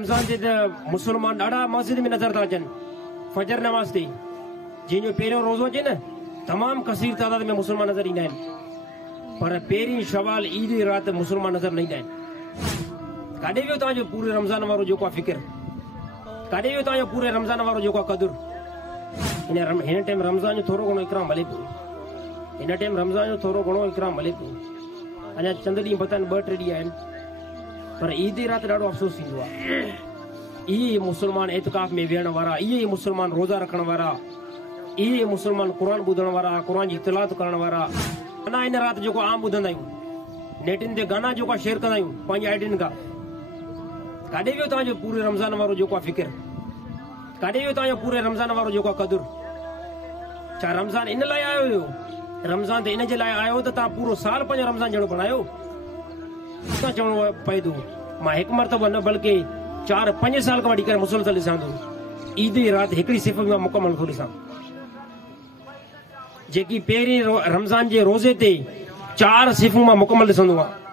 रमज़ान जे मुसलमान ॾाढा मस्जिद में नज़र था अचनि फजर नमाज़ ते जंहिंजो पहिरियों रोज़ो अचे न तमामु कसीर तादाद में मुसलमान नज़र ईंदा आहिनि पर पहिरीं शवाल ईद जी राति मुसलमान नज़र न ईंदा आहिनि। काॾे वियो तव्हांजो पूरे रमज़ान वारो जेको आहे फ़िक्र, काॾे वियो तव्हांजो पूरे रमज़ान वारो जेको आहे क़दुरु। हिन टाइम रमज़ान जो थोरो घणो इकराम हले पियो, हिन टाइम रमज़ान जो थोरो घणो इकराम हले पियो। अञा चंद ॾींहं पता आहिनि, 2-3 ॾींहं आहिनि पर ईद जी राति ॾाढो अफ़सोस थींदो आहे। इहे मुसलमान एतिकाफ़ में वेहण वारा, इहे मुसलमान रोज़ा रखण वारा, इहे मुसलमान क़ुरान ॿुधण वारा, क़ुरान जी तिलावत करण वारा। गाना हिन राति जेको आम ॿुधंदा आहियूं, नेटिन ते गाना जेको शेयर कंदा आहियूं पंहिंजी आइडियुनि खां। काॾे वियो तव्हांजो पूरे रमज़ान वारो जेको आहे फ़िक्र, काॾे वियो तव्हांजो पूरे रमज़ान वारो जेको आहे क़दुरु। छा रमज़ान इन लाइ आयो हुयो? रमज़ान त इन जे लाइ आयो त तव्हां पूरो साल पंहिंजो रमज़ान जहिड़ो बणायो। चवणो पए थो मां हिकु मरतबो न बल्कि 4-5 साल खां वठी करे मुसलसल ॾिसां थो, ईद जी राति हिकिड़ी सिफ़ में मुकमल थो ॾिसां। जेकी पहिरीं रमज़ान जे रोज़े ते 4 सिफ़ूं मां मुकमल ॾिसंदो आहियां।